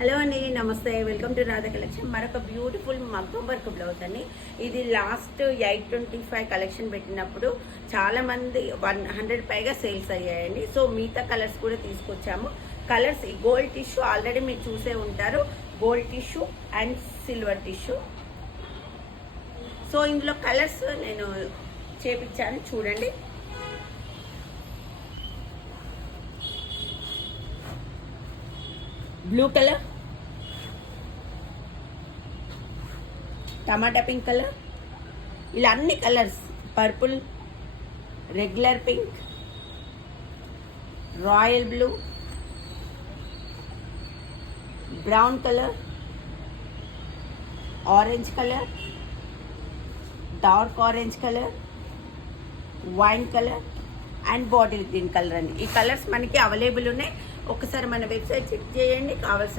Hello అండి, నమస్తే. Welcome to Radha collection. మరొక బ్యూటిఫుల్ మగ్గం వర్క్ బ్లౌజ్ అండి. ఇది లాస్ట్ 825 కలెక్షన్ పెట్టినప్పుడు చాలా మంది 100 పైగా సేల్స్ అయ్యాయండి. సో మిగతా కలర్స్ కూడా తీసుకొచ్చాము. కలర్స్ గోల్డ్ టిష్యూ ఆల్రెడీ మీరు చూసే ఉంటారు. Gold tissue and silver tissue. So ఇందులో కలర్స్ నేను చేపించాను, చూడండి. బ్లూ కలర్, టమాటా పింక్ కలర్, ఇలా అన్ని colours, purple, regular pink, royal blue, brown colour, orange colour, dark orange colour, wine colour and bottle green colour అండి. ఈ కలర్స్ మనకి available ఉన్నాయి. ఒకసారి మన వెబ్సైట్ చెక్ చేయండి. కావాల్సిన